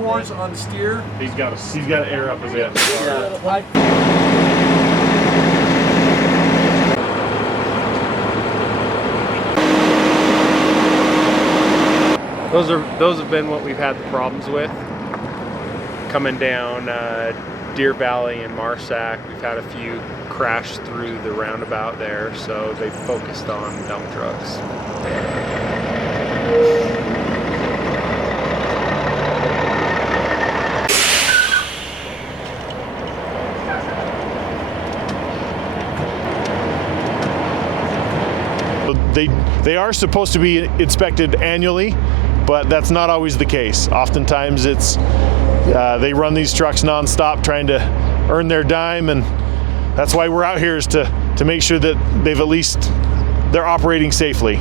4s on steer. He's got to air up a bit. Yeah. Those have been what we've had the problems with. Coming down Deer Valley and Marsac, we've had a few crash through the roundabout there, so they focused on dump trucks. They are supposed to be inspected annually, but that's not always the case. Oftentimes it's they run these trucks nonstop trying to earn their dime, and that's why we're out here, is to make sure that they're operating safely.